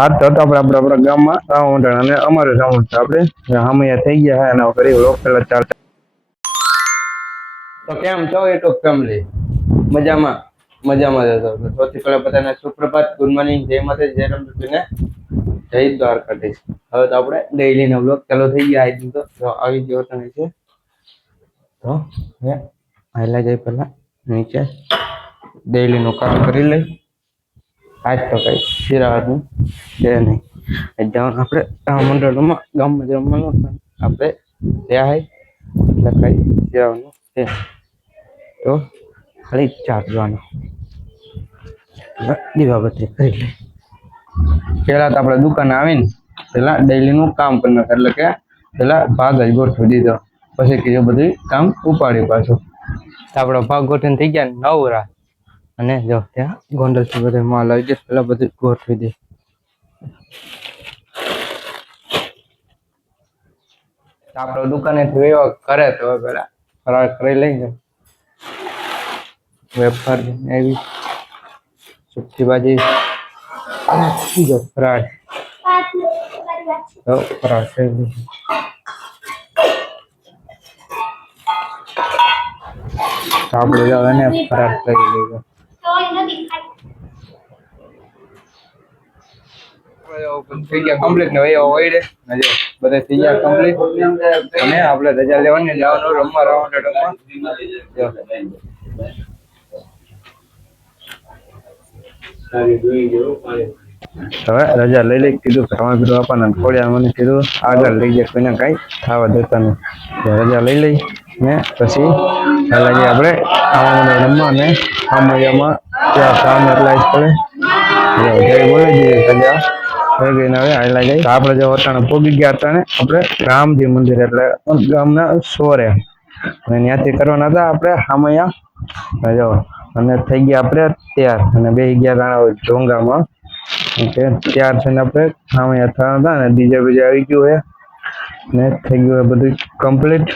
આ તો આપણા ગામમાં રામ મંડળ અને અમારું રામ મંડળ આપણે હામૈયા થઈ ગયા અને કરી પેલા ચાર. તો કેમ છો યુટ્યુબ ફેમિલી? મજામાં મજામાં જતો. સૌથી પહેલા બધાને સુપ્રભાત, ગુડ મોર્નિંગ, જય માતા, જય રમતુને, જય દ્વારકાધીશ. હવે તો આપણે ડેઈલી નો બ્લોગ ચાલુ થઈ ગયા. આવી તો આવી ગયો તને છે તો હે હાઈલા જાય પહેલા નીચે ડેઈલી નું કામ કરી લઈ. આજ તો કઈ શિરાવાનું છે નહીં. જવાનું આપણે રામ મંડળમાં ગામમાં જમવાનું આપણે ત્યાં એટલે કઈ જવાનું છે તો ખાલી ચાર જવાનું દીવાબત્તી કરી લઈ. પેલા તો આપણે દુકાને આવીને પેલા ડેઈલી નું કામ કરી નાખે એટલે કે પેલા ભાગ જ ગોઠવી દીધો. પછી કીધું બધું કામ ઉપાડી પાછું. આપણો ભાગ ગોઠવીને થઈ ગયા નવરા. અને જો ત્યાં ગોંડલ થી બધા માલ આવી ગયા. પેલા બધું ગોઠવી દે. આપણો દુકાને વેવા કરે તો પેલા ફરાળ કરી લઈ જાય. વેફર એવી સુકી ભાજી જો ફરાળ તો ફરાળ કરી દે. આપણે જાવ એને ફરાળ કરી લઈએ. થઈ ગયા કમ્પ્લીટ ને ઓઈડે બધા થઈ ગયા કમ્પ્લીટ. અને આપણે રજા લેવાની જવાનું રમવા રમવા. હવે રજા લઈ લઈ કીધું ખાવા પીધું આપણને ખોડ્યા. મને કીધું આગળ લઈ જાય કોઈને કઈ ખાવા દેતા નહીં. રજા લઈ લઈ ને પછી લાગી આપણે આવા રમવા ને આમાં ત્યાં કામ એટલા જ પડે બોલી દીધી રજા. આપણે જો અટાણે પોગી ગયા હતા ને આપણે રામજી મંદિર એટલે ગામના સોરે અને ત્યાંથી કરવાના હતા આપણે હામૈયા જો. અને થઈ ગયા આપણે તૈયાર અને બે ગયા ઢોંગામાં ત્યાર છે ને આપણે હામૈયા થવાના હતા ને બીજે આવી ગયું હે ને થઈ ગયું બધું કમ્પ્લીટ.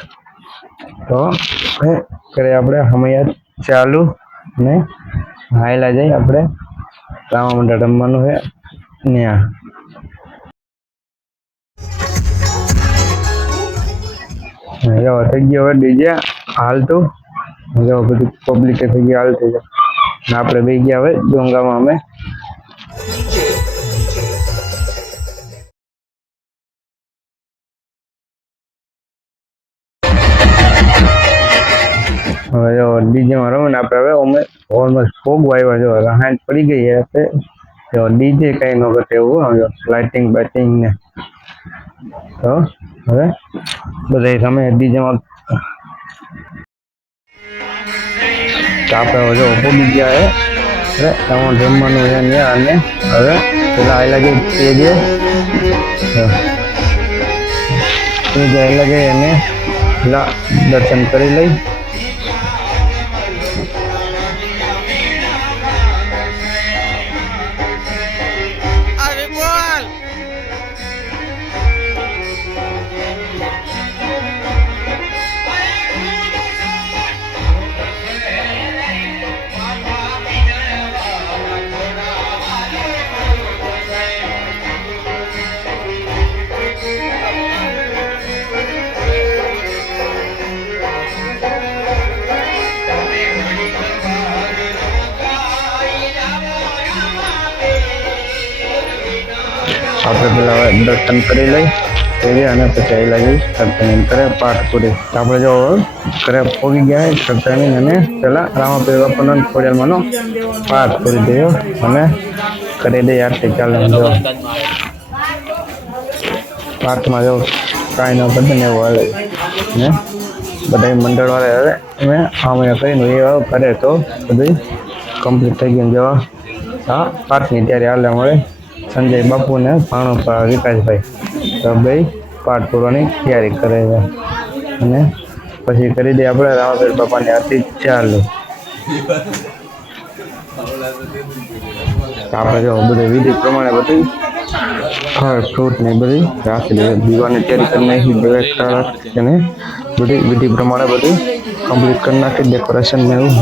તો કરે આપણે હામૈયા ચાલુ ને હાયલા જઈ આપણે રામ મંડળ રમવાનું છે ત્યાં. થઈ ગયો હવે ડીજે હાલતું બધું પબ્લિક થઈ ગયા હાલતું છે. આપણે બે ગયા હવે ડોંગામાં અમે હવે જો ડીજેમાં રમે ને આપણે હવે અમે ઓલમોસ્ટ ફોગવા આવ્યા જો હાંજ પડી ગઈ હશે. ડીજે કઈ ન ઘટે એવું લાઇટિંગ બાઇટિંગ ને. તો હવે બધા તમે ડીજેમાં આપણે જો પોગી ગયા હે તમારે જમવાનું છે ને. અને હવે પેલા આવેલા જે આવેલા જઈ અને પેલા દર્શન કરી લઈ. આપણે પેલા દર્શન કરી લઈ અને પછી આવેલા જઈ સત્સંગ કરે પાઠ પૂરી. આપણે જો ઘરે પોગી ગયા સત્સંગ અને પેલા રામાપીર બાપાનો ખોડિયારમાંનો પાઠ પૂરી દઈએ અને કરી દઈએ આરતી ચાલે. જો પાઠમાં જો કાંઈ ન કરતું ને એવું હાલે ને બધા મંડળ વાળા હવે અમે આમ કરીને એ કરે તો બધું કમ્પ્લીટ થઈ ગયું. જો હા પાઠની ત્યારે હાલે મળે સંજય બાપુ ને ભાણો વિકાસભાઈ તો ભાઈ પાઠ પૂરવાની તૈયારી કરે છે. અને પછી કરી દઈએ આપણે રામાપીર બાપાની આરતી ચાલુ. આપણે જો બધું વિધિ પ્રમાણે બધું ફળ ફ્રૂટ ને બધી રાખી દઈએ. દીવાની તૈયારી કરી નાખી રાખી અને બધી વિધિ પ્રમાણે બધું કમ્પ્લીટ કરી નાખી. ડેકોરેશન ને એવું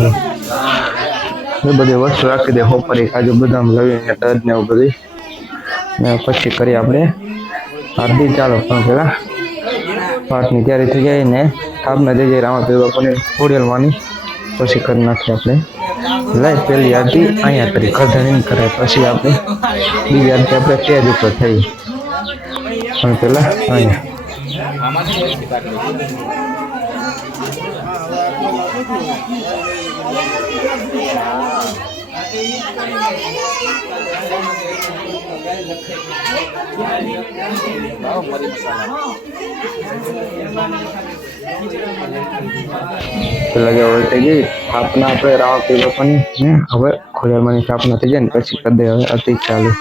એ બધી વસ્તુ રાખી દે. હોપરી કાજુ બદામ લવીને તજ ને એવું બધી ને પછી કરીએ આપણે આરતી ચાલો પણ પેલા પાઠની તૈયારી થઈ જાય ને સ્થાપના થઈ જાય રામાપીર બાપાની ખોડિયાલમાંની પછી કરી નાખીએ આપણે લાઈ પહેલી આરતી અહીંયા કરી કરધણી કરે પછી આપણે બીજી આરતી આપણે સ્ટેજ ઉપર થઈ પણ પેલા અહીંયા પેલા જે હવે થઈ ગઈ સ્થાપના આપણે રામાપીર બાપાની ને હવે ખોડિયારમાંની સ્થાપના થઈ જાય ને પછી કરી દે હવે આરતી ચાલુ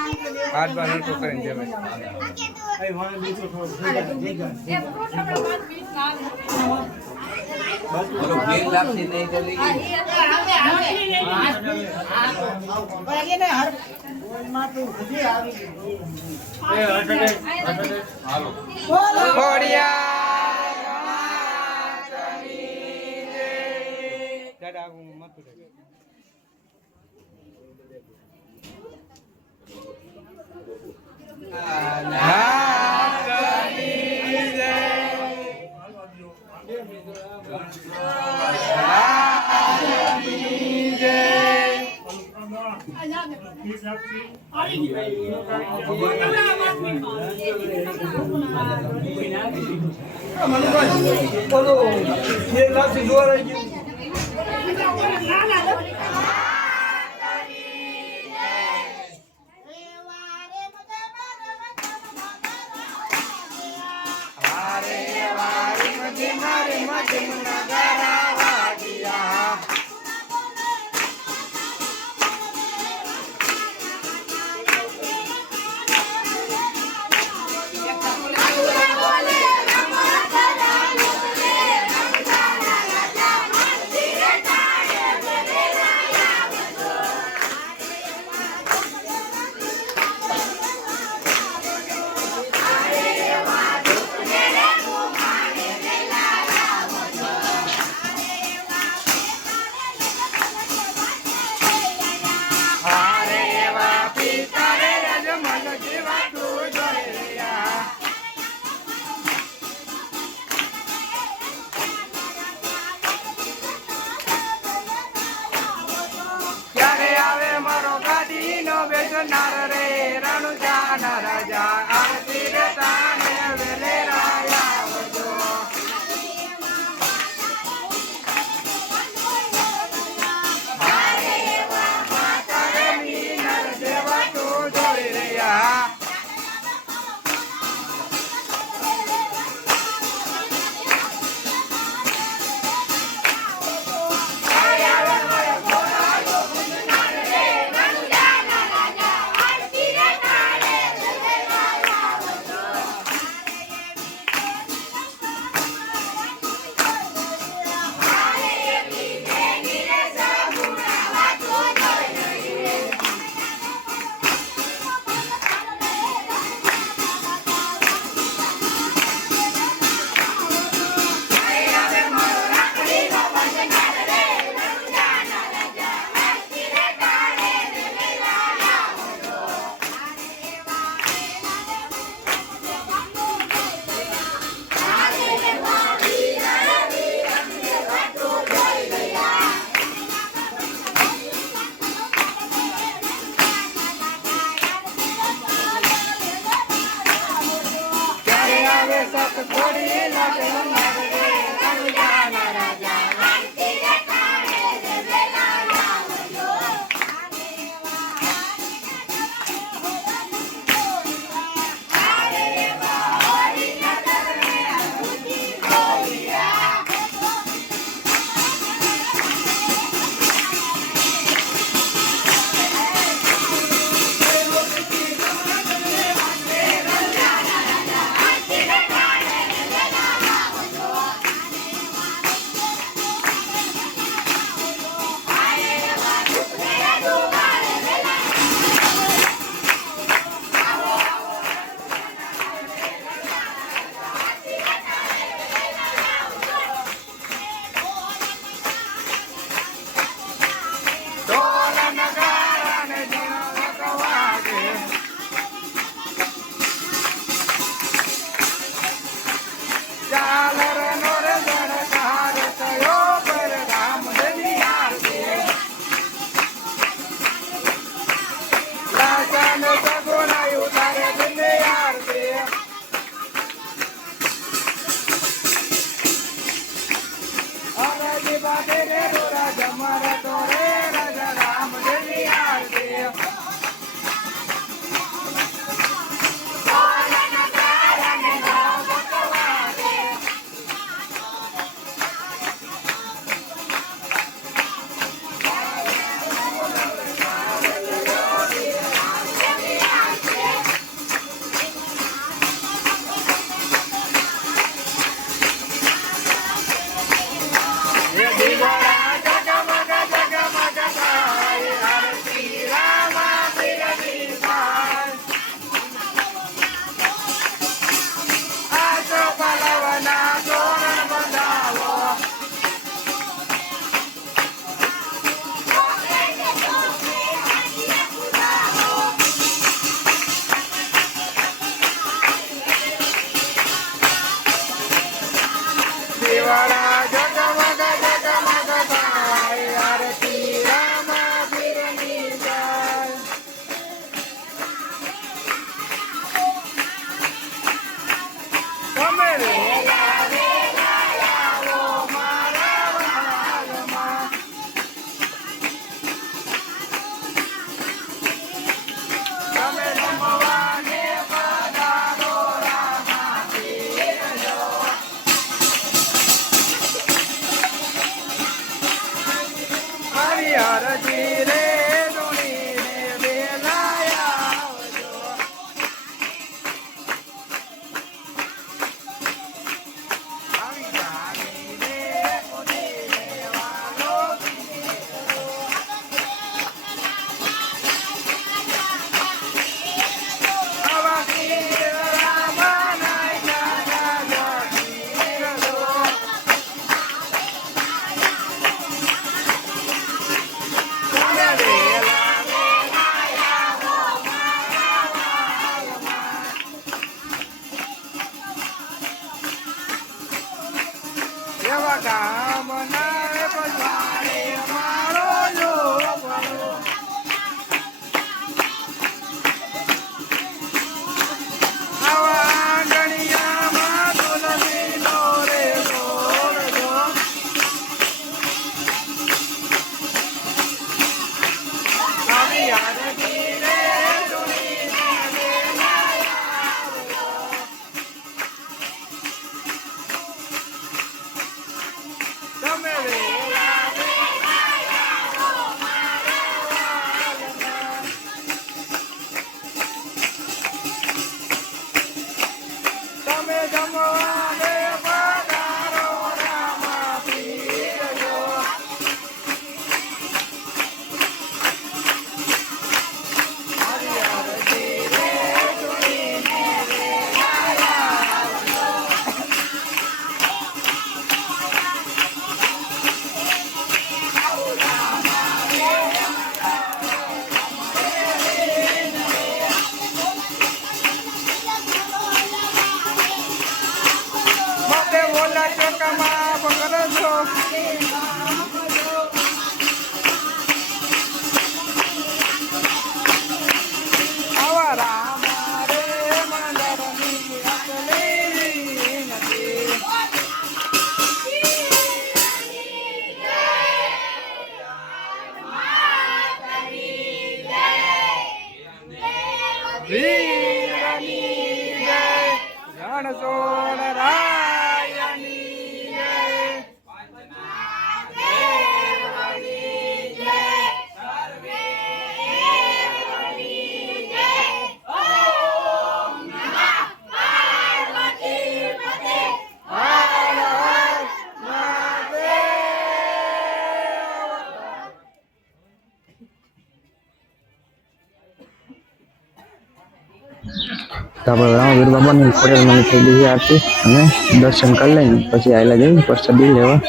તો આપણે રામવીર બાબાની ખોડિયારમાં થઈ ગઈ છે આરતી અને દર્શન કરી લઈને પછી આવેલા જઈ પ્રસાદી લેવા.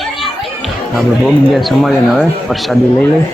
આપણે ભોગ ગયા સમાજને હવે પ્રસાદી લઈ લઈ.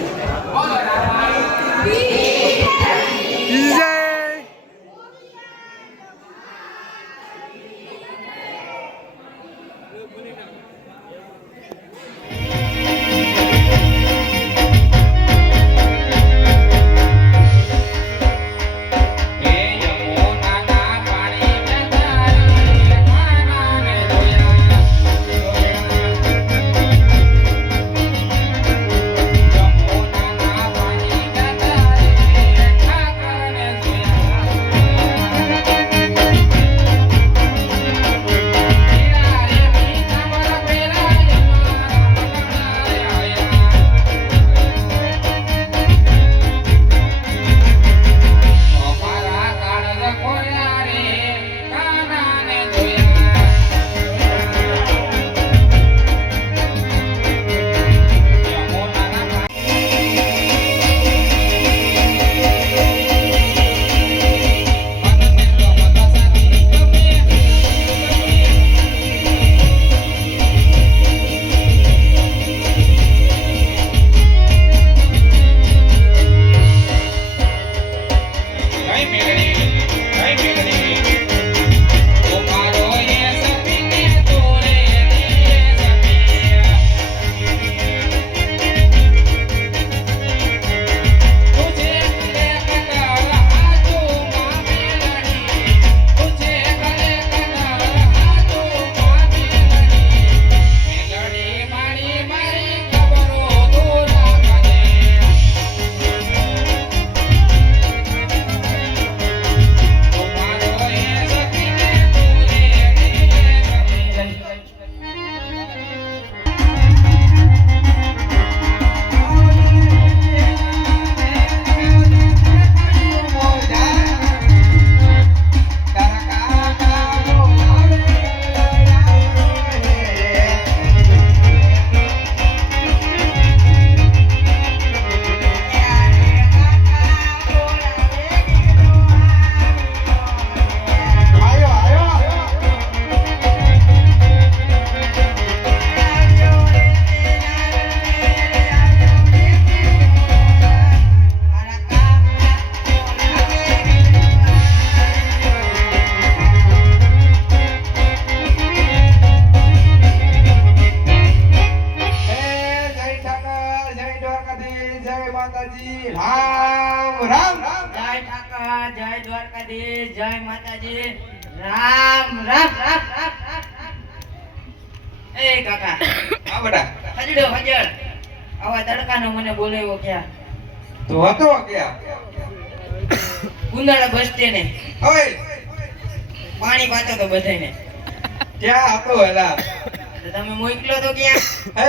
દ્વારકાધીશ, જય માતાજી, રામ રામ રામ રામ રામ. એ કાકા હા બેટા હજડો હજડ આવા તડકાનો મને બોલાવ્યો ક્યાં તો હતો ક્યાં ગુંદાળા બસ સ્ટેન્ડે ઓય પાણી પાતો તો બધાને ક્યાં હતો એલા તો તમે મોકલો તો ક્યાં હે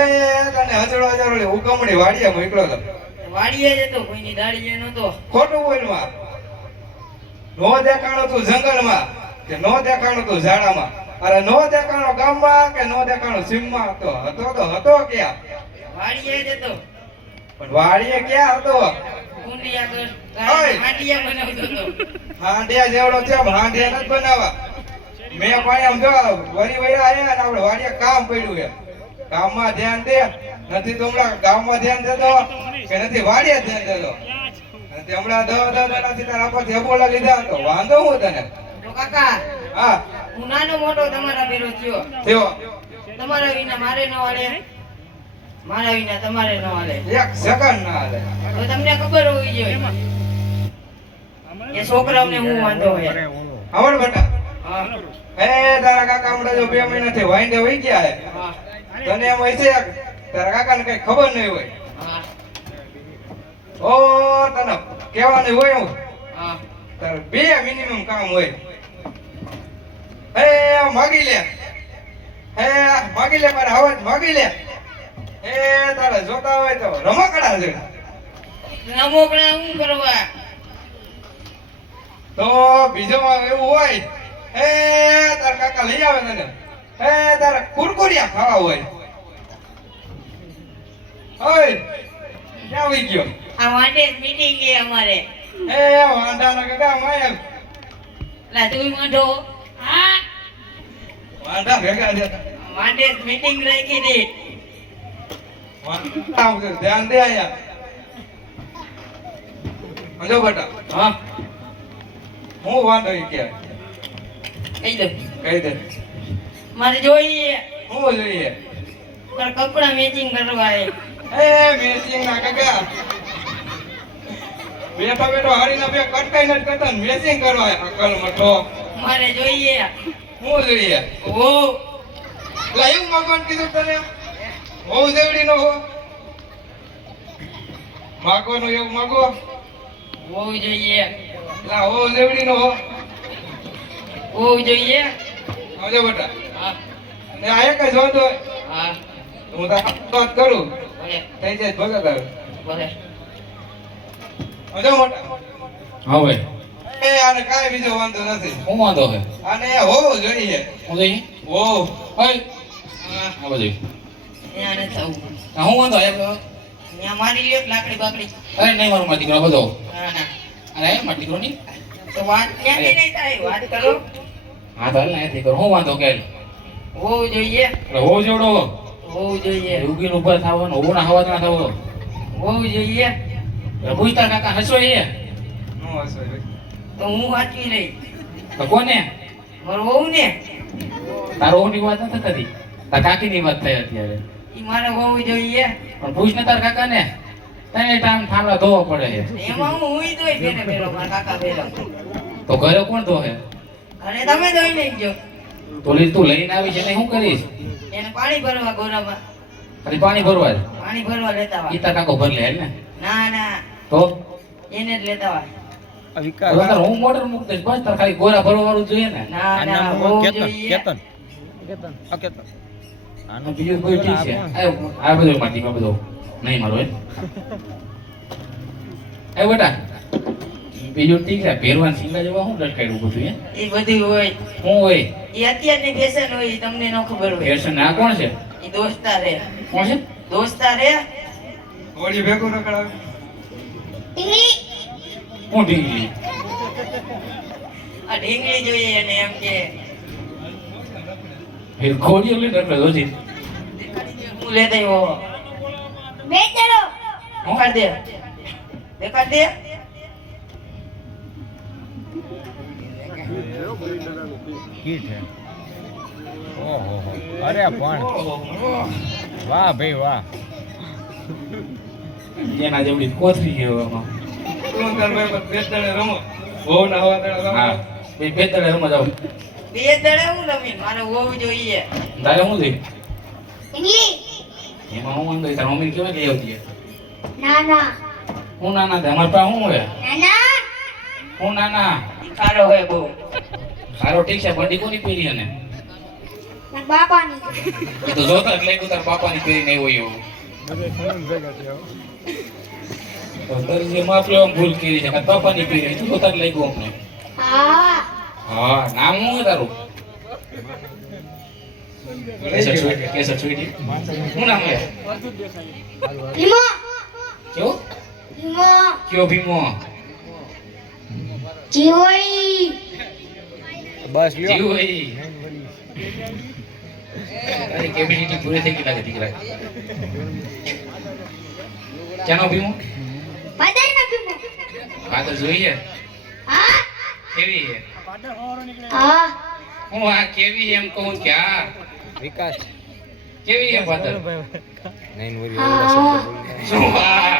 તને હજડો હુકમણી વાડીએ મોકલો તો વાડીએ જ હતો કોઈની દાડીએ નતો ખોટું બોલમાં નો દેખાણો તું જંગલમાં કે નો દેખાણો તું ઝાડામાં અરે નો દેખાણો ગામમાં કે નો દેખાણો સીમમાં હતો ક્યાં વાડીએ જ હતો પણ વાડીએ ક્યાં હતો કુંડિયા ઓય! હાંડિયા બનાવતો હતો હાંડિયા જેવડો છે હાંડિયા નથી બનાવવા મેં પાણી આમ જો વરી આયા ને આપણે વાડીએ કામ પડ્યું છે કામમાં ધ્યાન દે નથી તો હમણાં ગામમાં ધ્યાન દેતો કે નથી વાડીએ ધ્યાન દેતો નથી હમણાં દસ તારા પર થેબોલા લીધા હતો વાંધો હું તને તો કાકા હા હું નાનો મોટો તમારા ભેરો થયો થયો તમારા વિના મારે ન હાલે મારા વિના તમારે ન હાલે એક સેકન્ડ ના હાલે તો તમને ખબર હોવી જોઈએ એ છોકરાઓને હું વાંધો હોય આવડ બેટા હા હે તારા કાકા હમણાં જો 2 મહિનાથી વાંડે વહી ગયા હે હા તને એમ હોય છે તારા કાકાને કઈ ખબર નહીં હોય હા ઓ તને કહેવાનું હોય હું હા તારે 2 મિનિમમ કામ હોય હે માગી લે મારા અવાજ માગી લે હે તારે જોતા હોય તો રમકડા છે રમોકડા હું કરવા તો બીજો એવું હોય હે તારા કાકા લઈ આવે તને હે તારે કુરકુરિયા ખાવા હોય ઓય ક્યાં વઈ ગયો આ વાંડે મીટિંગ છે અમારે હે વાંઢાના કાકા માયા લા તું વાંઢો હા વાંઢા ભેગા છે વાંડે મીટિંગ રાખી દે વાંઢા છે ધ્યાન દે આયા સમજો બેટા હા હું વાંઢો ઈ કે કહી દો કહી દે મારે જોઈએ હું જોઈએ પણ કપડા મેચિંગ કરવા હે એ મેચિંગ ના કાકા બેઠો હારીના બે કટકાઈ નથી કરતા ને મેચિંગ કરવા અકલ મઠો મારે જોઈએ હું જોઈએ ઓ લાઈવ માગવાનું કીધું તને હોવ દેવડી નો હો માગવાનું એવું માગો હોવું જોઈએ લા હોવ દેવડી નો હો હોવું જોઈએ આવજો બેટા હા ને આ એક જ વાંધો હોય. હા હું તો વાત કરું ભલે થઈ જાય ભગત આવે ભલે આવજો મોટા હા ભાઈ એ આને કાંઈ બીજો વાંધો નથી હું વાંધો છે આને હોવું જોઈએ હું જઈ હો હોય હા આ બધું ત્યાં નથી થવું હું વાંધો હે ત્યાં મારી લ્યો લાકડી બાકડી અરે નહીં મારો મારો દીકરો બધો ના ના અરે મારો દીકરો નહીં તો વાત ક્યાંથી નહીં થાય વાત કરો હા તો હાલ ને અહીંથી કરો હું વાંધો કે હોવું જોઈએ હો જોડો હોવું જોઈએ ઉગીને ઉપર થવાનો હો ના હવા ના થવો હોવું જોઈએ પૂછતા કાકા હસો એ નો હસો ભાઈ તો હું વાંચવી લઈ તો કોને મારું હોવું ને તારો હોની વાત નથી થતી તાર કાકીની વાત થઈ અત્યારે ઈ મારે હોવું જોઈએ પણ પૂછ ને તાર કાકા ને તને ટાઈમ થાંભલા ધોવો પડે છે એમાં હું હુઈ દોય પેલે પેલો મારા કાકા પેલો તો ઘરે કોણ ધોહે અને તમે દોઈ લઈ ગયો તો તું લઈને આવી છે ને શું કરીશ એને પાણી ભરવા ગોરામાં ખાલી પાણી ભરવા જ પાણી ભરવા લેતા વા ઈ તાર કાકો ભર લે હે ને ના ના તો એને જ લેતા વા હવે તાર હું મોટર મૂક દઈશ બસ તાર ખાલી ગોરા ભરવા વાળું જોઈએ ને ના ના હોવું જોઈએ આનું બીજું કોઈ ઠીક છે આ બધું માટીમાં બધું નહીં મારો એ બેટા બીજું ઠીક છે ભેરવાન સિંગા જેવા હું લટકાયું બધું એ બધું હોય શું હોય એ અત્યારની ફેશન હોય ઈ તમને ન ખબર હોય ફેશન આ કોણ છે એ દોસ્તાર રે કોણ છે દોસ્તાર રે હોળી ભેગું રખડાવે હું ઢીંગલી આ ઢીંગલી જોઈએ એને એમ કે એ ખોડી લઈને રખડે જોજી હું લેતા આવ્યો બે ચલો દેખાડ દે દેખાડ દે કીટ હે ઓહો અરે પણ વાહ ભાઈ વાહ એના જેવડી કોથરી ગયો આમાં તું તાર ભાઈ પર બે દાડે રમો બહુ ના હોવા દે હા બે તળે રમવા જાવ બે દડે હું રમી મારે હોવું જોઈએ તારે શું થઈ ઇંગ્લિશ એમાં હું અંદર તાર મમ્મી કેવા લઈ આવતી નાના હું નાના અમાર પાસે શું હોય નાના હું નાના સારો હોય બહુ સારો ઠીક છે બંડી કોની પહેરી અને ના બાપાની એ તો જોતા એટલે લાગ્યું તાર બાપાની પહેરી નહીં હોય એવું તો તારી જે માપલો ભૂલ કરી છે કે બાપાની પહેરી તું જોતા લાગ્યું અમને હા હા નામ શું છે તારું કેસર સ્વીટી શું નામ છે ઈમો કેવું ઈમો કયો ભીમો જીવઈ બસ જીવ ભાઈ તારી કેપેસિટી પૂરી થઈ ગઈ લાગે દીકરા ક્યાંનો ભીમો પદરના ભીમો આ તો જોઈએ હા કેવી છે હા હું આ કેવી છે એમ કહું કે આ વિકાસ કેવી છે ફાધર હા શું આ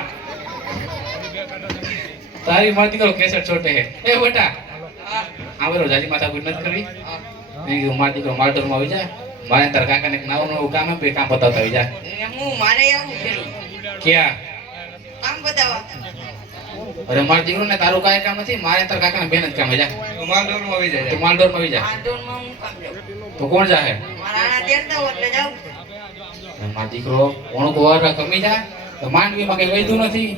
તારી માતી કરો કેસર છોટે હે એ બેટા આ બરો જાજી માથા ગુડ નથી કરવી નહીં માર દીકરો માલટોરમાં આવી જા મારે તાર કાકાને એક નવું નવું કામ આપે કામ બતાવતા આવી જા હું મારે આવું ફેરું ક્યાં કામ બતાવા અરે માર દીકરો ને તારું કાંઈ કામ નથી મારે તાર કાકાને બેન જ કામ હે જા માલદોરમાં આવી જાય તું માલડોરમાં આવી જા આંદોલનમાં હું કામ જાઉં તો કોણ જાહે મારા આના તેડતા હોય એટલે જાઉં માર દીકરો કોણ કોરા કમી જા તો માંડવીમાં કઈ વૈધું નથી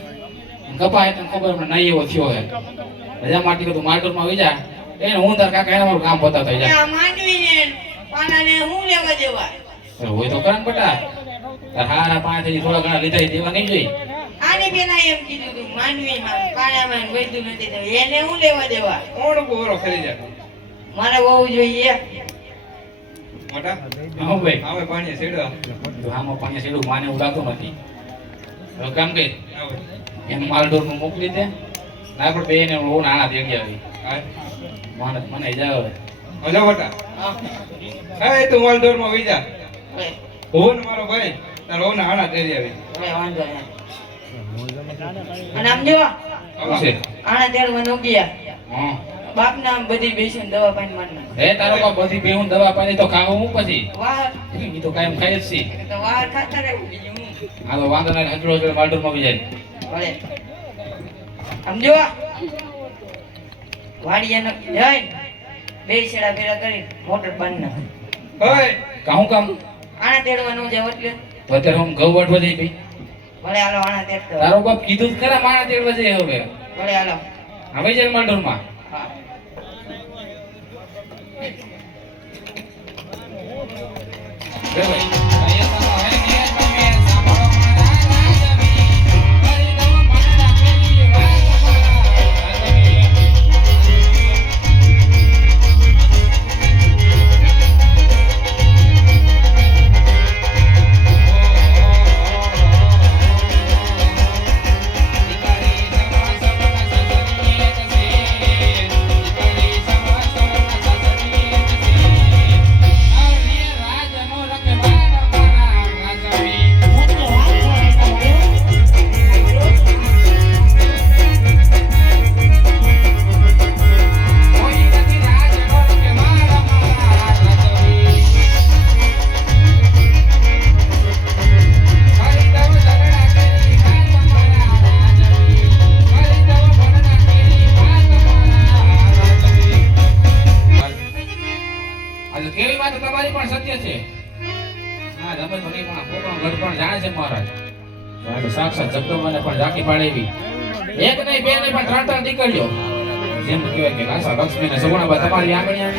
કપાય તને ખબર મને નહીં એવો થયો હે રજા માટી તું માલડોરમાં આવી જા એને હું તાર કાકા એને મારું કામ બતાવતા જા આ માંડવીને પાનાને હું લેવા દેવા હોય તો કરણ બટા તાર હારા પાંચ થોડા ઘણા લીધા દેવા નહીં જોઈ આને પેલા એમ કીધું તું માંડવીમાં પાણામાં વૈધું નથી તો એને હું લેવા દેવા કોણ બોરો કરી જાય મારે હોવું જોઈએ મોટા હા ભાઈ આવે પાણી છેડવા આમાં પાણી સેડું માને એવું લાગતું નથી હવે કામ કઈ આવે એને માલડોરમાં મોકલી દે ના પણ બે ને હું નાના તેડી આવી આવે મને જાવ મજા મોટા હા એ તું માલદોરમાં આવી જા હવે હું ને મારો ભાઈ તારો ને હાડા તેરી આવી હવે વાંધો નહીં અને આમ જો શું છે આના તેડવા ગયા હા બાપ ના બધી બેસીને દવા પાણી મારના હે તારો બાપ બધી બેહું દવા પાણી તો ખાવું હું પછી વાર એ તો કાયમ ખાઈ જ છી તો વાર ખાતા રહેવું બીજું હું આ તો વાંધો નહીં હજરો હજરો માલડોરમાં આવી જાય ભલે સમજો વાડિયાનો જઈને બે છેડા ભેરા કરી મોટર બંધ ના હોય કાહું કામ આના તેડવાનું જાવ એટલે તો અત્યારે હું ઘઉં વાટવા જઈ ભાઈ ભલે હાલો આના તેડતો તારો બાપ કીધું જ ખરા માણા તેડવા જઈ હવે ભલે હાલો હવે જાય માલડોરમાં હા રે ભાઈ કેવી વાત તમારી પણ સત્ય છે હા તમે તો નહીં પણ પોતાનું ઘર પણ જાણે છે મહારાજ સાક્ષાત જગદંબાને પણ ઝાંકી પાડે એવી એક નહીં બે નહીં પણ ત્રણ ત્રણ દીકરીઓ જેમ કહેવાય કે આશા લક્ષ્મી ને સગુણાબા તમારી આંગણી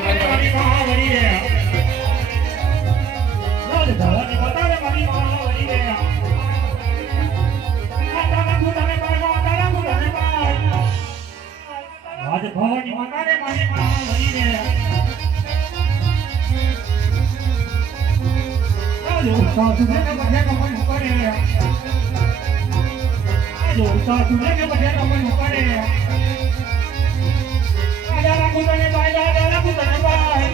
ભવાની માતાને મારી માં વળી રે આજો સાસુને કે બધે કમન કરે આજો સાસુને કે બધે કમન કરે આજા રાખું તને બાય આજા રાખું તને બાય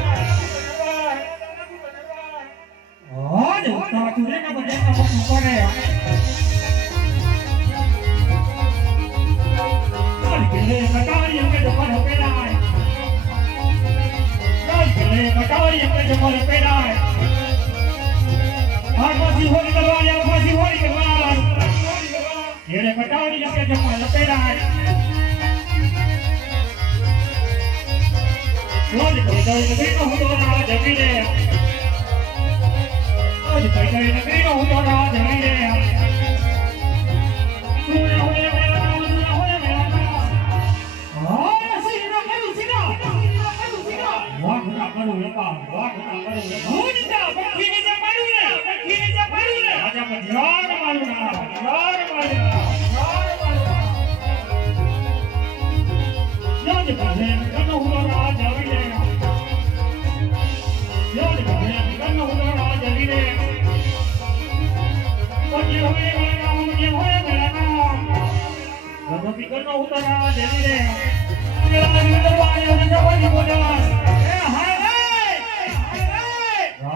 આજો સાસુને કે બધે કમન કરે Porque le sacaría que te para કટાવડી એમ કે જમવા પેડાય આખોથી હોળી કરવાની આખોથી હોળી કરવાની એને કટાવડી એમ કે જમવા પેડાય હોળી કરવાની નગરીનો હું તો ના જમીને હોળી કરવાની નગરીનો હું તો ના જમીને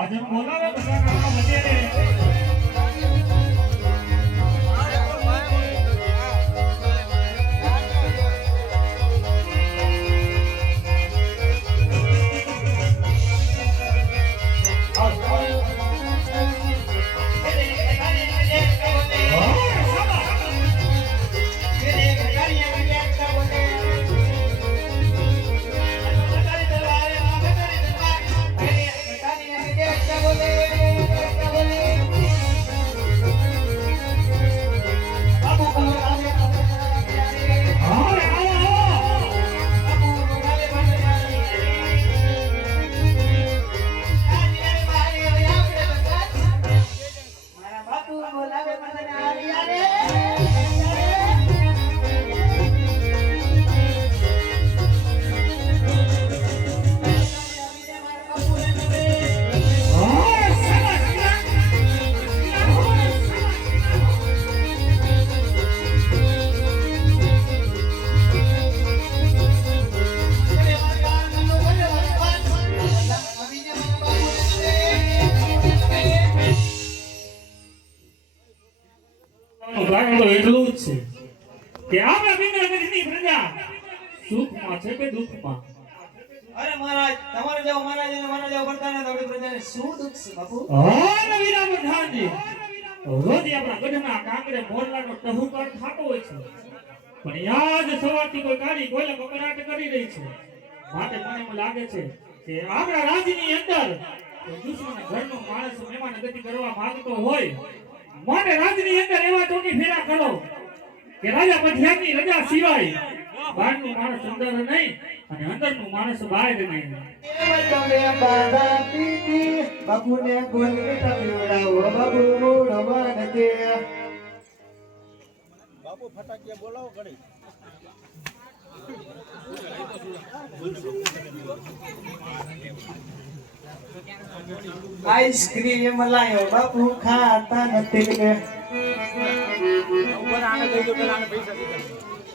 રાજન બોલાવે બધા વગેરે એટલું જ છે કે આપણા બિંદુની પ્રજા સુખમાં છે કે દુઃખમાં અરે મહારાજ તમારે જેવો મહારાજ અને મારા જેવો કરતા ને આપણી પ્રજાને શું દુઃખ છે બાપુ હા વીરા પ્રધાનજી રોજ આપણા ગઢના કાંકરે મોરલાનો ટહુકાર થતો હોય છે પણ યાદ સવારથી કોઈ કાઢી કોઈ કકડાટ કરી રહી છે માટે મને એમ લાગે છે કે આપણા રાજ્યની અંદર દુશ્મન ઘરનો માણસ મહેમાન ગતિ કરવા માંગતો હોય માટે રાજની અંદર એવા ચોકી ફેરા કરો કે રાજા પઠિયાની રજા સિવાય બહારનું માણસ અંદર નહીં અને અંદરનું માણસ બહાર નહીં બાપુને ગોલ બેટા પીવડાવો બાપુ મોડવા નકે બાપુ ફટાકિયા બોલાવો ઘડી આઈસ્ક્રીમ લાયો બાપુ ખાતા નથી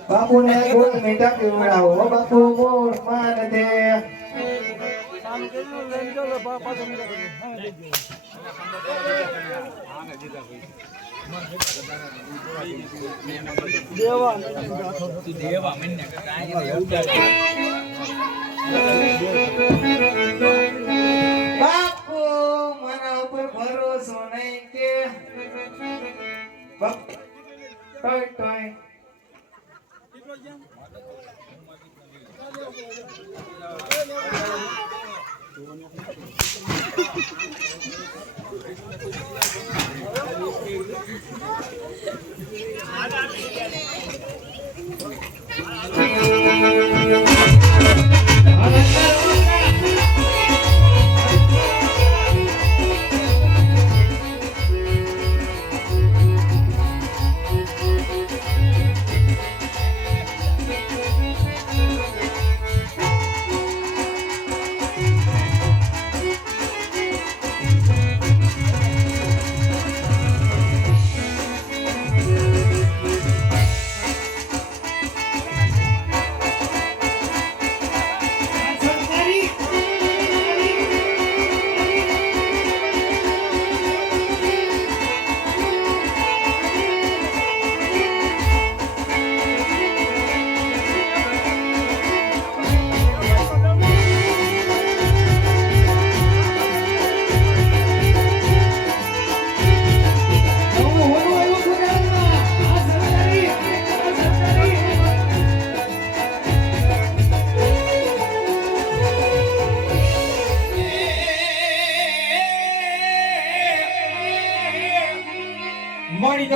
બાપુને ગોળ મીઠા પીવડાવો બાપુ મોર માન દે બાપુ મારા ઉપર ભરોસો નહીં કે ટોય ટોય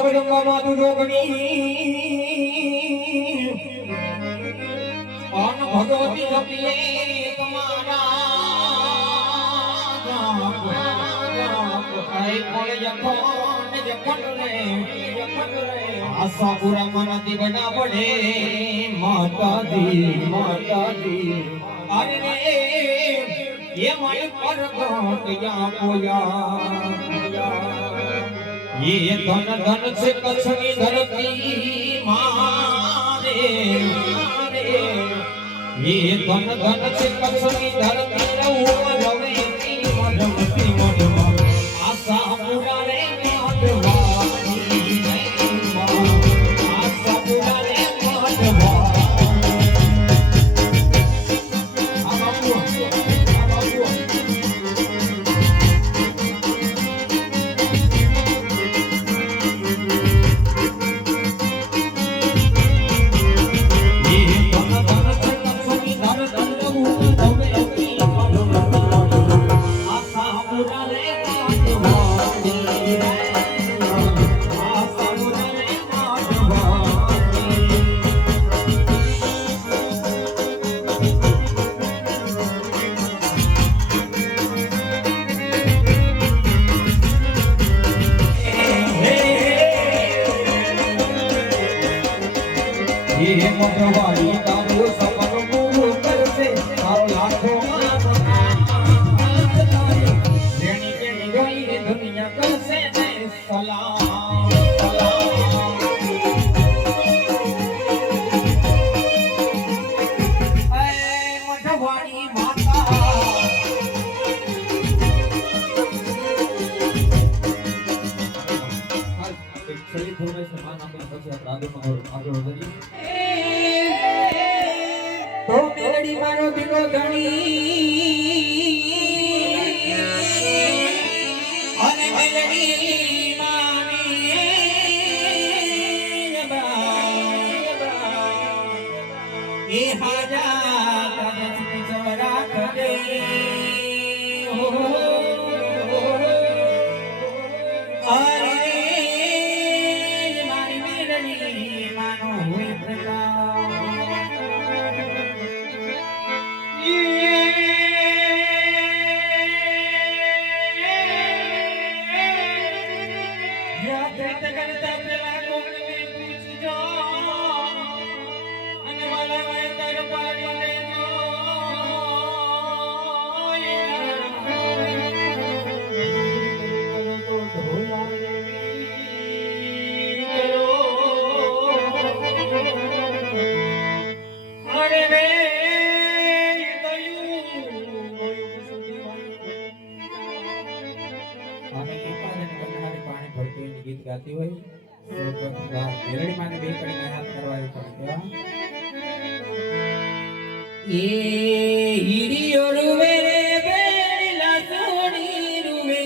જગદંબામાં તું જોગણી અન ભગવતી જપીએ તમારા આશાપુરા મનતી બના પડે માતાજી માતાજી અરે રે એ માય પરગટ યા પોયા ये धन धन से कछनी धरती मारे ये धन धन से कछनी धरती रहुआ रवेती मधमती मधमा आशा पूरा रे माधवा आशा पूरा रे माधवा ये मोटवाड़ी तारो सफल पूरो करसे तारो लाखों रेणी केणी गई रे दुनिया करसे ने सलाम ए मोटवाड़ी माता चलिए थोड़ा सा मान अपना बच्चा आगे बढ़िए तो मेलडी मारो दिलो धणी अने मेलडी मानी ए हाजा तने सवरा करे हो अरे मारी मेलडी मानो हुए प्रकार गीत गाती हुई मेलडी माने बे कड़ी में हाथ करवायो पड़े ये हीरी और मेरे बेला सोनी रुवे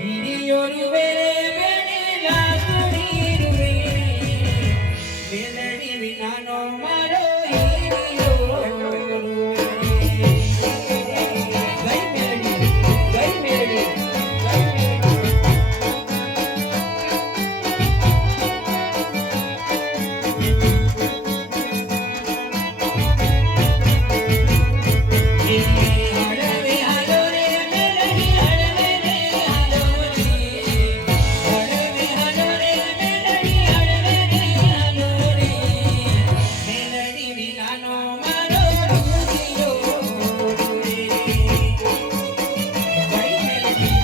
हीरी और मेरे बेला सोनी रुवे मेलडी बिना नो मारो हीरी और गई मेलडी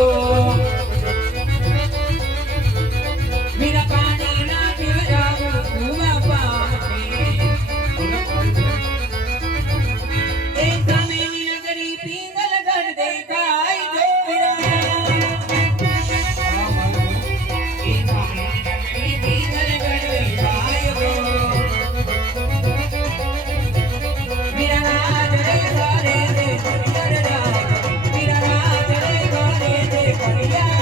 ગો મીરા પાણી ના પીવડાવું ભૂવા પાણી એ સામેની નગરી પિંગલગઢ દેખાય જો એ સામેની નગરી પિંગલગઢ દેખાય ગો મીરા રાજ રે ઘરે રે કરડા મીરા રાજ રે ઘરે રે કરિયા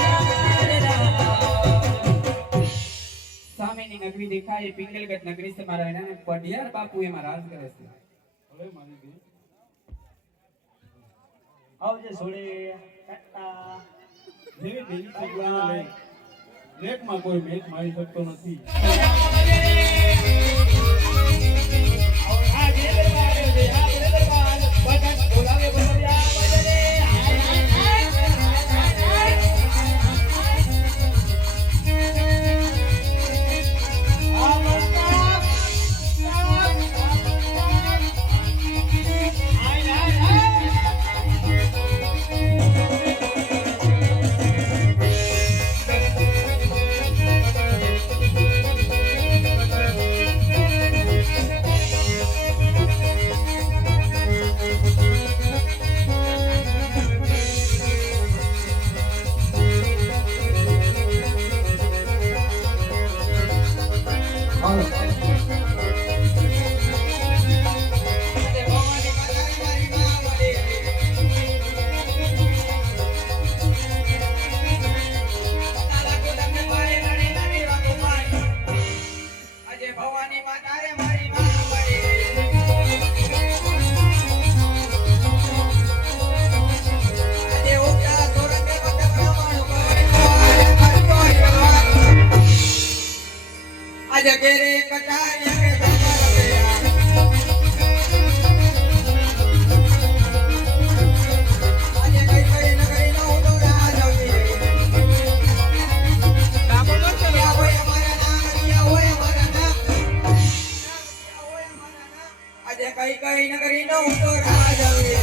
સામેની નગરી દેખાય પિંગલગઢ નગરી છે મારા એના પડિયાર બાપુ એમાં રાજ કરે છે આવજે છોડે કાકા જેવી પેલી સગવાન લઈ લેકમાં કોઈ મેચ મારી શકતો નથી આ જે દરબાર છે આ દરબાર બટન બોલાવે બોલાવ્યા બજરે જગેરે કટારિયા કે ધમરયા આજે કઈ કઈ નગરી નો તો રાજવી કાબો ન ચલે હોય અમારા નામ રિયા હોય અમારા નામ આજે કઈ કઈ નગરી નો તો રાજવી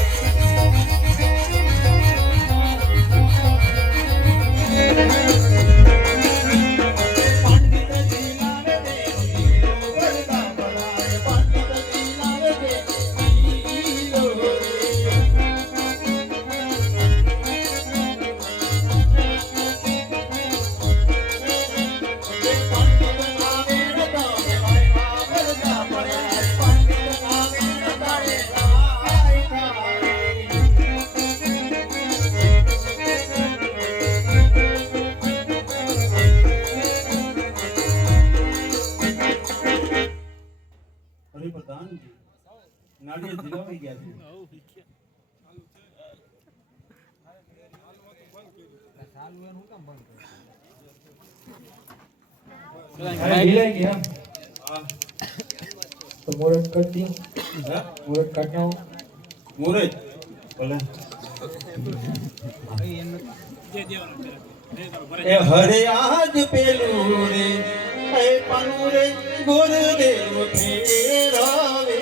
પ્રધાનજી નાળિયેર દિલાવી ગયા છે તો મુરત કર દિયો હા મુરત કાઢો મુરત ભલે એ હરે આજ પેલું રે એ પાનું રે ગુરુદેવ ફેરાવે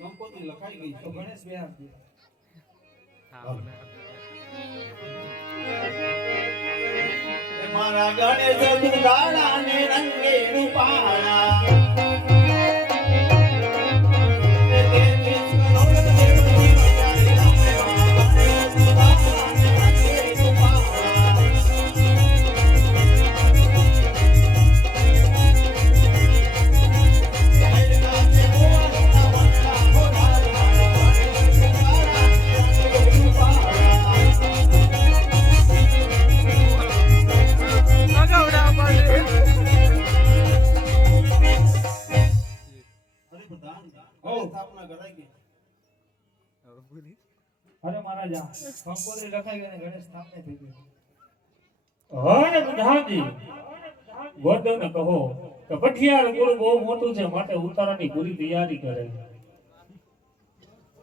કંકોત્રી લખાઈ ગઈ તો ગણેશ બે આપી મારા ગણેશ દુગાડા ને રંગે રૂપાળા સ્થાપના કરાઈ ગઈ. અરે મહારાજા કંકોત્રી લખાઈ ગઈ ને ગણેશ સ્થાપના થઈ ગઈ અરે પ્રધાનજી ગોદન કહો કે પઠિયાર કુળ બહુ મોટું છે માટે ઉતારાની પૂરી તૈયારી કરે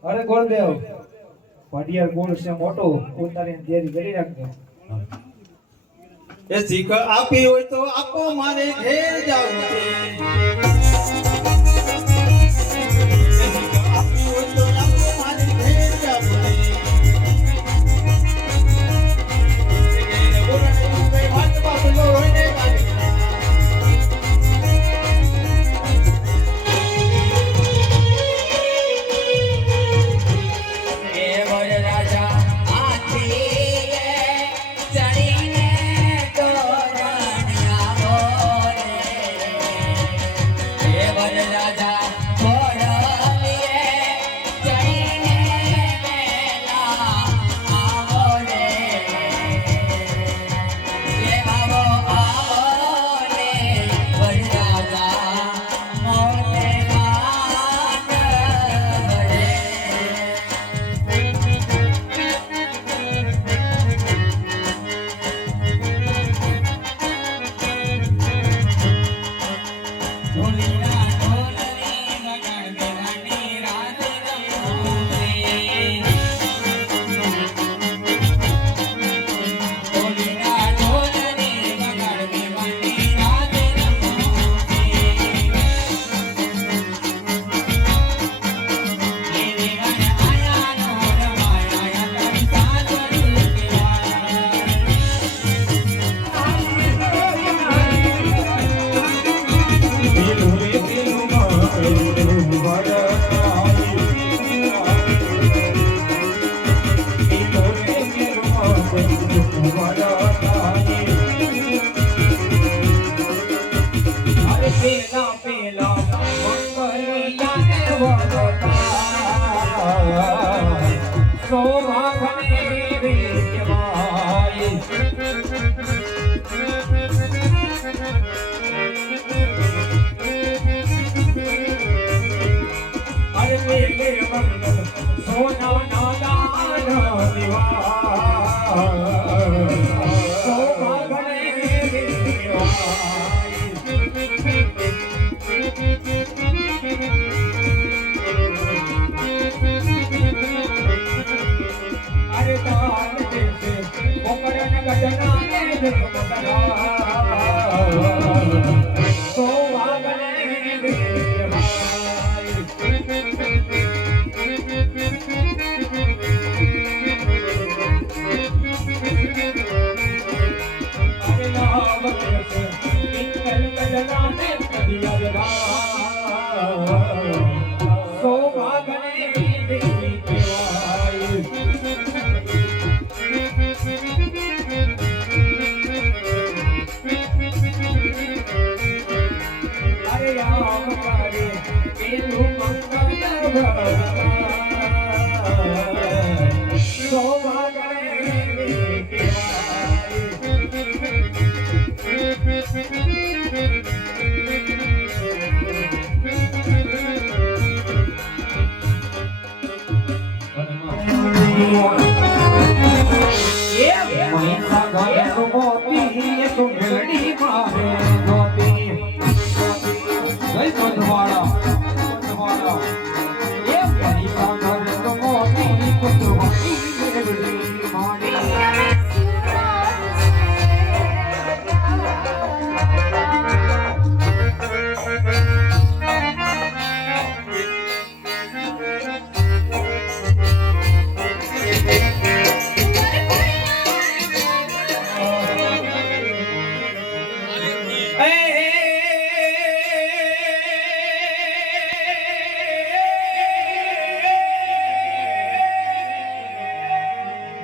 અરે ગોળદેવ પડિયાર ગોળ છે મોટો ઉતારીને તૈયારી કરી રાખજો એ શીખ આપી હોય તો આપો મારે ઘેર જાવું છે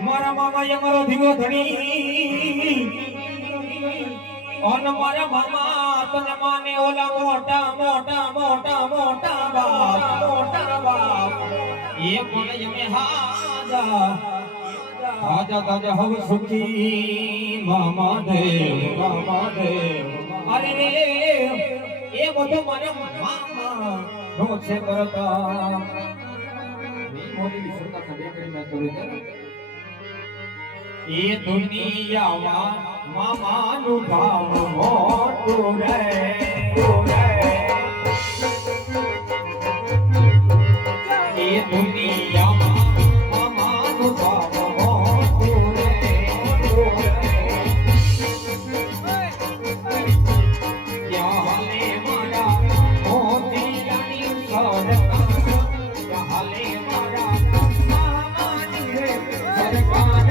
મારા મામા અમારો ધીરો ધણી ઓન મારા મામા તને માને ઓલા મોટા મોટા મોટા મોટા બાપ એ પણ યમે હાજા તાજા હવ સુખી મામા દેવ અરે રે એ બધો મારા મામા નો છે કરતા મોટી સરકાર સભ્ય કરીને કરું એ દુનિયામાં મામાનું ભાવ મોટું રે એ દુનિયામાં મામાનું ભાવ મોટું રે ત્યાં હાલે મારા મોતીલાની સરકાર હાલે મારા મામાની રે સરકાર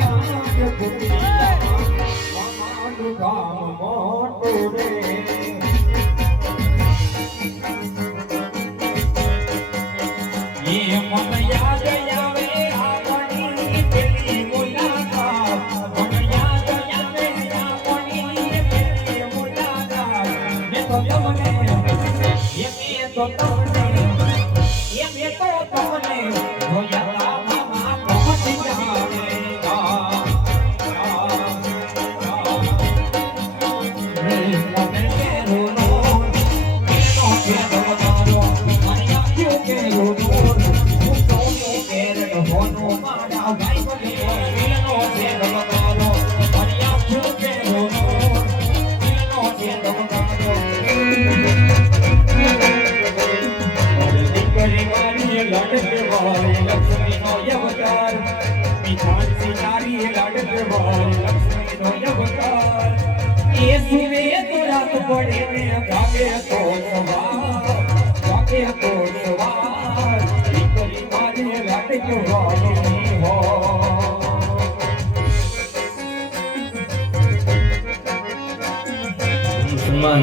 સન્માન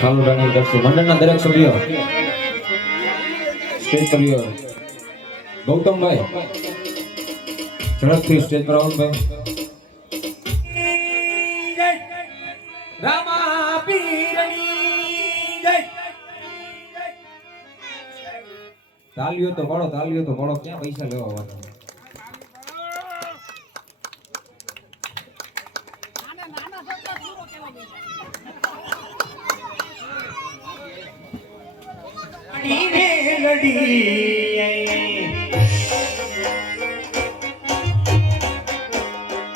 ચાલુ રાખી કરશું મંડળના દરેક સભ્યો સ્ટેજ પર લ્યો ગૌતમભાઈ ઝડપથી સ્ટેજ પર આવો ભાઈ રામા પીરની જય તાલીઓ તો પાડો ક્યાં પૈસા લેવા વાળા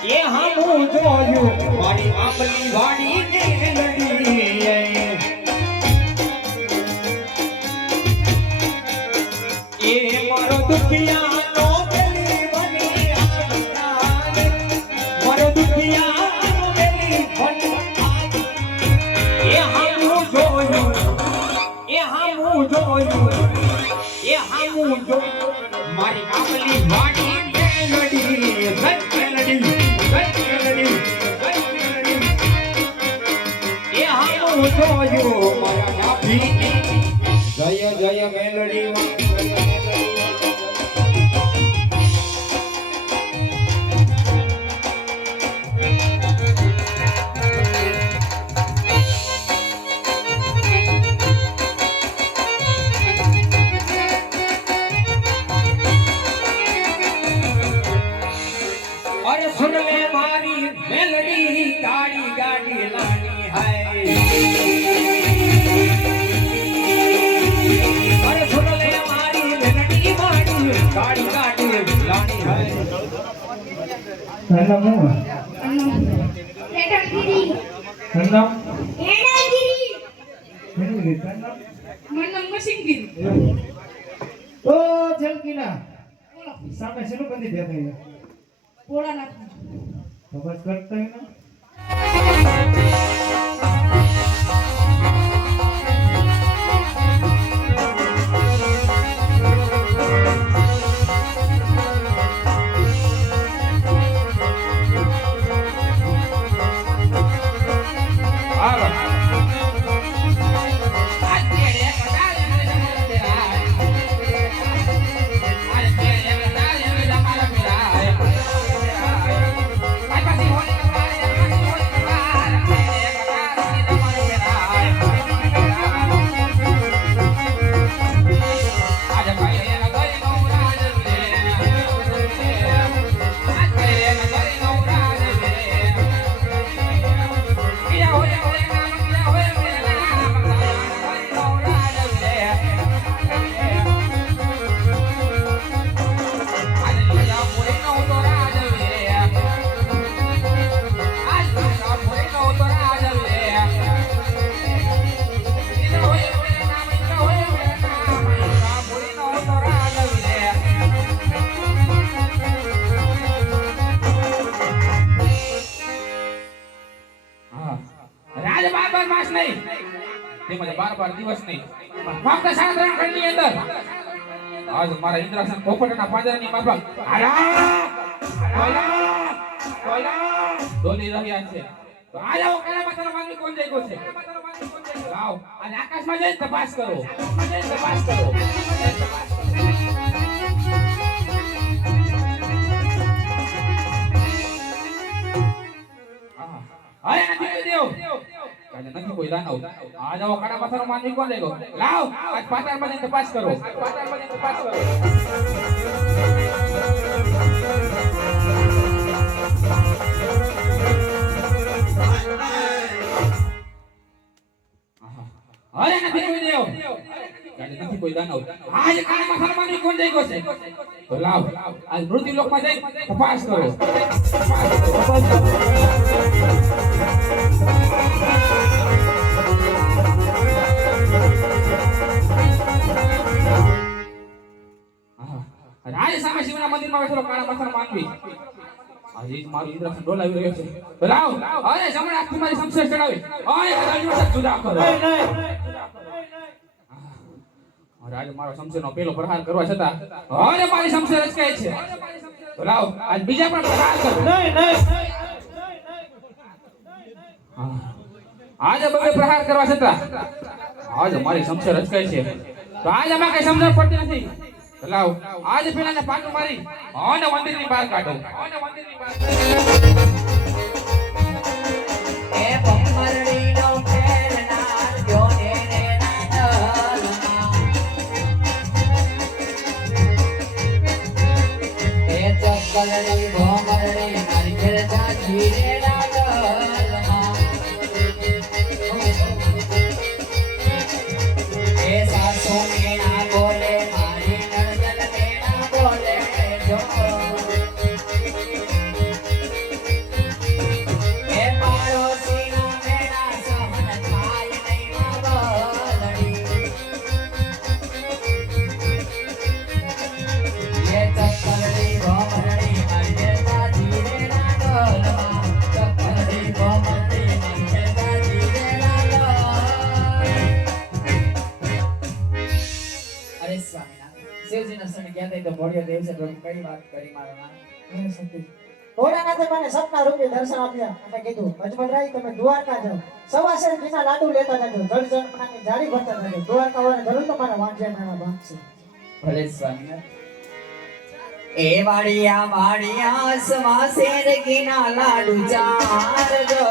એ હમું જોયું મારી આંબલી વાડી ને લડી એ મારો દુખિયા નો પેલી બની મારો દુખિયા નો પેલી બની એ હમું જોયું મારી આંબલી વાડી ને લડી જય જય મેલડી તારા નામ શું રેટણગીરી તારું નામ એડાગીરી એની રીતે તારું નામ મનમ મશીનગીરી ઓ જલકીના સામે શેનું બંધી દેખાય પોળાનાથ તો બસ કરતા ને હાલો આજ કેડે કડાલ આજ કેડે કડાલ મારા મેરા આય પાછી હોલી રાજ બાર માસ નહીં તેમજ 12 દિવસ નહીં પણ ફક્ત 7 ઘરની અંદર આજ મારા ઇન્દ્રાસન પોપટના પાંજરાની માફક દોલી રહ્યા છે તો આ જાઓ કાળામાં તારો માનવી કોણ જઈકો છે લાવ અને આકાશમાં જઈને તપાસ કરો અરે નથી દેવ કાલે નથી કોઈ દાનવ આ જાઓ કાળા પથ્થરનો માનવી કોણ જઈકો લાવ આજ પાતાળમાં જઈને તપાસ કરો અરે નથી કોઈ દેવ કાલે નથી કોઈ દાનવ આજ કાળા પથ્થરનો માનવી કોણ જઈકો છે તો લાવ આજ મૃત્યુ લોકમાં જઈ તપાસ કરો રાજ સામે શિવના મંદિરમાં બેઠેલો કાળા પથ્થર માનવી આજે મારું ઇન્દ્રાસન ડોલાવી રહ્યો છે લાવ અરે જમણે હાથથી મારી શમશેર ચડાવી અરે હજાર જુદા કરો રાજ મારો શમશેરનો પેલો પ્રહાર કરવા છતાં અરે મારી શમશેર અચકાય છે તો લાવ આજ બીજા પણ પ્રહાર કરો આજે બબે પ્રહાર કરવા છતાં આજે મારી શમશેર અચકાય છે તો આજ આમાં કઈ સમજણ પડતી નથી લાવ આજ પેલાને પાટું મારી અને મંદિરની બહાર કાઢો એ પમરડીનો ફેરનાર જોને રે નાડલમાં એ ચક્કરડી ભોમરડી મારી ઘેરતા જીરે નાડલમાં એ સાસુ મેણા બોલે ભોળાનાથે મને સપના રૂપે દર્શન આપ્યા અને કીધું અજમલરાય તમે દ્વારકા જાઓ સવાસર ઘીના લાડુ લેતા જજો જળ જળપણાની જાળી ભરતા જજો દ્વારકા વાળા જરૂર તમારા વાંજ્યાના ભાગશે ભલે સ્વામી એ વાડિયા સવાસેર ઘીના લાડુ ચારજો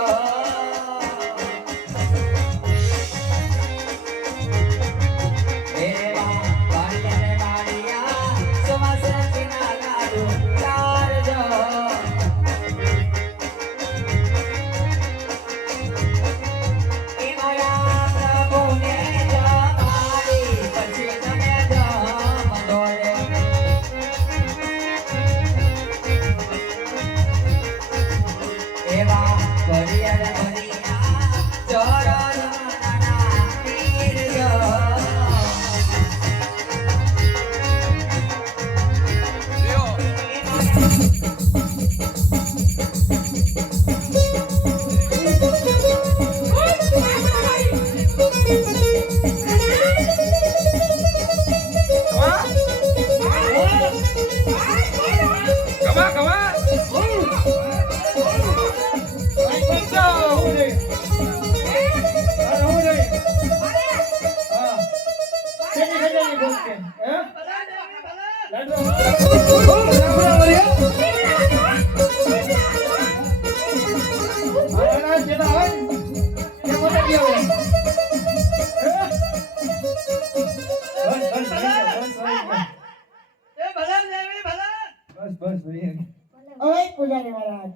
ઓય પૂજારી મહારાજ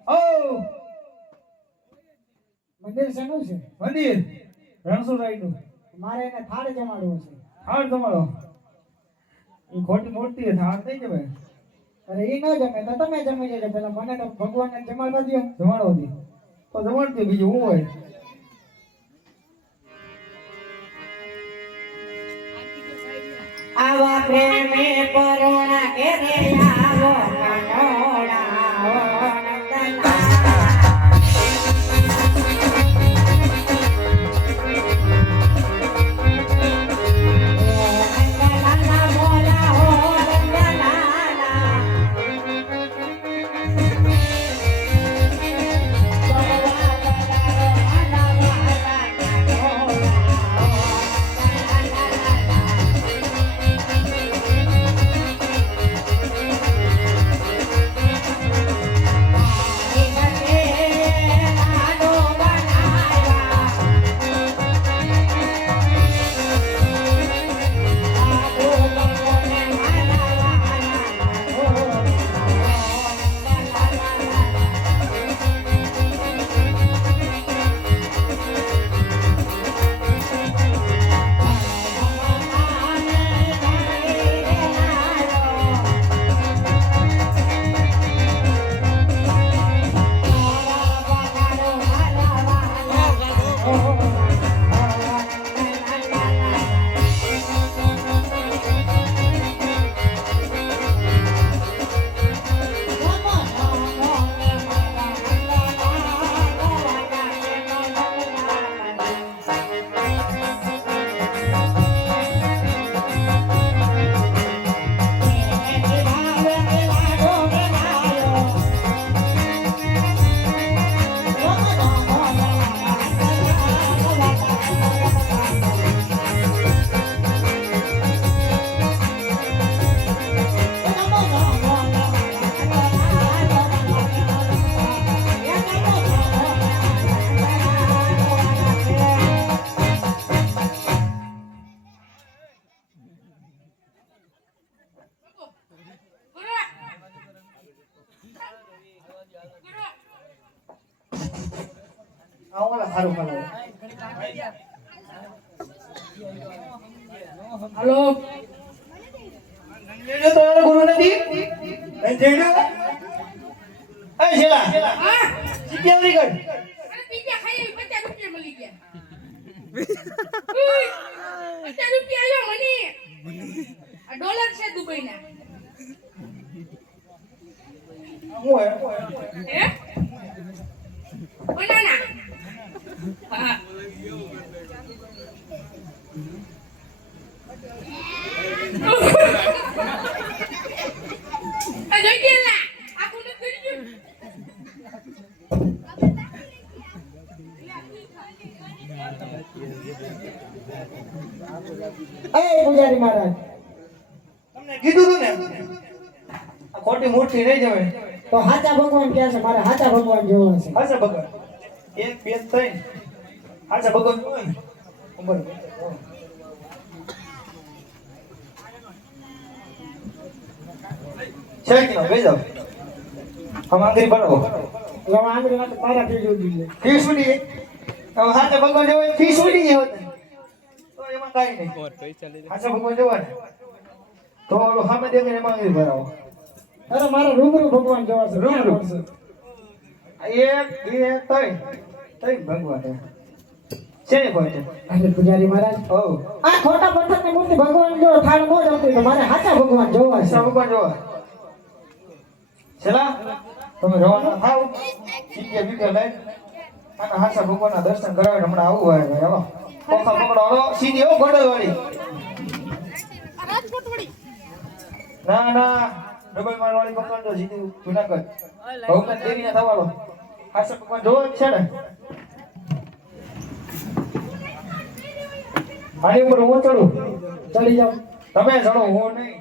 મંદિર શેનું છે મંદિર રણછોડરાયનું. મારે એને થાળ જમાડવો છે હાલ તમારો એ ખોટી મૂર્તિ છે, હાલ નહીં જમાય. અરે ઈ ન જમે તો તમે જમી લેજો પેલા મને તો ભગવાનને જમાડવા દો જમાડો દી તો જમાડતી બીજું હું હોય. આવા પ્રેમે કરુણા કેરે આવો કાનોડા સારું કરો. હાલો એને તો એને ગુરુ નથી એ જેડો એ છેલા હા શીખ્યા વરી કર અરે પીઝા ખાઈ 50 રૂપિયા મળી ગયા 50 રૂપિયા આવ્યો મને આ ડોલર છે દુબઈના હું હે બનાના હા આ જોઈ ગયેલા આખું ન કરી ગયું એ પૂજારી મહારાજ તમને કીધું તું ને આ ખોટી મૂર્તિ નહીં જમે. તો હાચા ભગવાન ક્યાં છે? મારે હાચા ભગવાન જોવો છે. હાચા ભગવાન 1 2 3 હાચા ભગવાન જોવે ને ઉંમર છે કે ના બેજો હમ આંગળી ભરો લવા આંગળી માં તો પારા થઈ જવું જોઈએ. ફીસ ઉડી હવે હાચા ભગવાન જોવે ફીસ ઉડી જાય હોત તો એમાં કાઈ નહીં. હાચા ભગવાન જોવે ને તો ઓલો સામે દેખાય એમાં આંગળી ભરાવો. અરે મારે રૂબરૂ ભગવાન જોવા છે. રૂબરૂ. 1 2 3 ભગવાન છે ને કોઈ અરે પૂજારી મહારાજ ઓ આ ખોટા પથ્થરની મૂર્તિ ભગવાન જો થાળ નો જમતી તો મારે હાચા ભગવાન જોવા છે. હાચા ભગવાન જોવા છેલા તમે રવાના થાવ સીકે બીકે લઈ અને હાચા ભગવાનના દર્શન કરાવીને હમણાં આવું હોય ભાઈ હાલો કોખા પકડો હાલો સીધી હો ગોડલવાળી ના ના ડબલ મારવાળી પકડજો સીધી જુનાગઢ ભગવાન દેવીને થવાલો હાચા ભગવાન જોવા જ છે ને આની ઉપર હું ચડું ચડી જાવ તમે ચડો હું નહીં